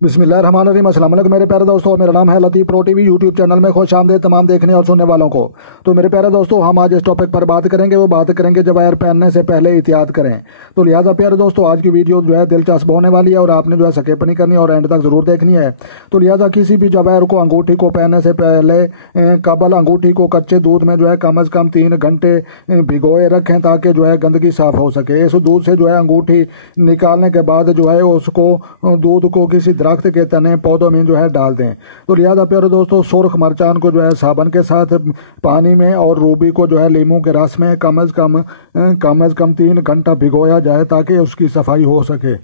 बिस्मिल्लाहिर्रहमानिर्रहीम। अस्सलाम वालेकुम मेरे प्यारे दोस्तों, मेरा नाम है लतीफ़ प्रो टीवी यूट्यूब चैनल में खुश आमदीद तमाम देखने और सुनने वालों को। तो मेरे प्यारे दोस्तों, हम आज इस टॉपिक पर बात करेंगे, वो बात करेंगे जवाहिर पहनने से पहले एहतियात करें। तो लिहाजा प्यारे दोस्तों, आज की वीडियो जो है दिलचस्प होने वाली है और आपने जो है स्किप नहीं करनी और एंड तक जरूर देखनी है। तो लिहाजा किसी भी जवाहिर को, अंगूठी को पहनने से पहले कबल अंगूठी को कच्चे दूध में जो है कम से कम 3 घंटे भिगोए रखें ताकि जो है गंदगी साफ हो सके। इस दूध से जो है अंगूठी निकालने के बाद जो है उसको दूध को किसी दरख्त के तने पौधों में जो है डाल दें। तो लिहाजा प्यारे दोस्तों, सुर्ख मरचान को जो है साबन के साथ पानी में और रूबी को जो है लीमू के रस में कम से कम 3 घंटा भिगोया जाए ताकि उसकी सफाई हो सके।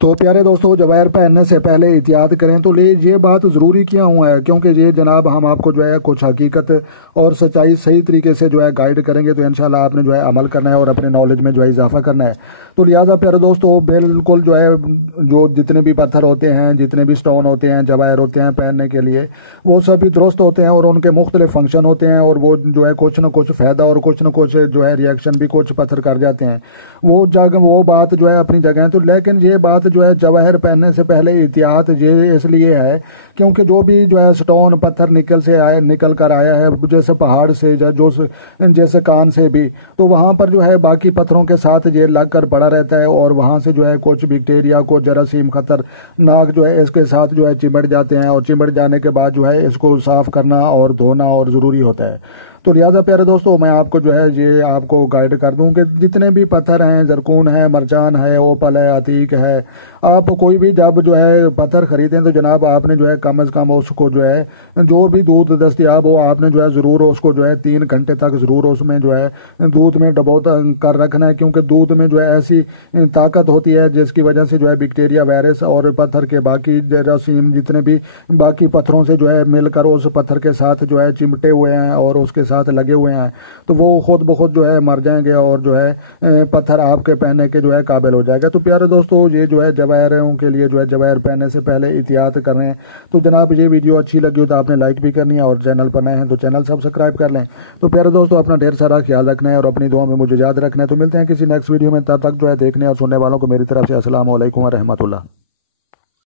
तो प्यारे दोस्तों, जवाहिर पहनने से पहले एहतियात करें। तो ये बात ज़रूरी किया हुआ है क्योंकि ये जनाब हम आपको जो है कुछ हकीकत और सच्चाई सही तरीके से जो है गाइड करेंगे, तो इंशाल्लाह आपने जो है अमल करना है और अपने नॉलेज में जो है इजाफा करना है। तो लिहाजा प्यारे दोस्तों, बिल्कुल जो है जो जितने भी पत्थर होते हैं, जितने भी स्टोन होते हैं, जवाहिर होते हैं पहनने के लिए, वो सभी दुरुस्त होते हैं और उनके मुख्तलिफ फंक्शन होते हैं और वो जो है कुछ न कुछ फ़ायदा और कुछ न कुछ जो है रिएक्शन भी कुछ पत्थर कर जाते हैं। वो बात जो है अपनी जगह है। तो लेकिन ये बात जो है जवाहिर पहनने से पहले एहतियात ये इसलिए है क्योंकि जो भी जो है स्टोन पत्थर निकल कर आया है, जैसे पहाड़ से जैसे कान से भी, तो वहाँ पर जो है बाकी पत्थरों के साथ ये लग कर पड़ा रहता है और वहाँ से जो है कुछ बैक्टीरिया को जरासीम खतरनाक जो है इसके साथ जो है चिमट जाते हैं और चिमट जाने के बाद जो है इसको साफ करना और धोना और ज़रूरी होता है। तो लिहाजा प्यारे दोस्तों, मैं आपको जो है ये आपको गाइड कर दूं कि जितने भी पत्थर हैं, जरकून है, मरचान है, ओपल है, अतीक है, आप कोई भी जब जो है पत्थर खरीदें तो जनाब आपने जो है कम से कम उसको जो है जो भी दूध दस्तियाब हो, आपने जो है ज़रूर उसको जो है 3 घंटे तक ज़रूर उसमें जो है दूध में डबो कर रखना है क्योंकि दूध में जो है ऐसी ताकत होती है जिसकी वजह से जो है बैक्टीरिया, वायरस और पत्थर के बाकी जरासीम जितने भी बाकी पत्थरों से जो है मिलकर उस पत्थर के साथ जो है चिमटे हुए हैं और उसके साथ लगे हुए हैं, तो वो खुद ब खुद जो है मर जाएंगे और जो है पत्थर आपके पहनने के जो है काबिल हो जाएगा। तो प्यारे दोस्तों, ये जो है जवाहिरों के लिए जो है जवाहिर पहनने से पहले एहतियात कर रहे हैं। तो जनाब ये वीडियो अच्छी लगी हो तो आपने लाइक भी करनी है और चैनल पर नए हैं तो चैनल सब्सक्राइब कर लें। तो प्यारे दोस्तों, अपना ढेर सारा ख्याल रखना है और अपनी दुआ में मुझे याद रखना है। तो मिलते हैं किसी नेक्स्ट वीडियो में, तब तक जो है देखने और सुनने वालों को मेरी तरफ से अस्सलाम वालेकुम व रहमतुल्लाह।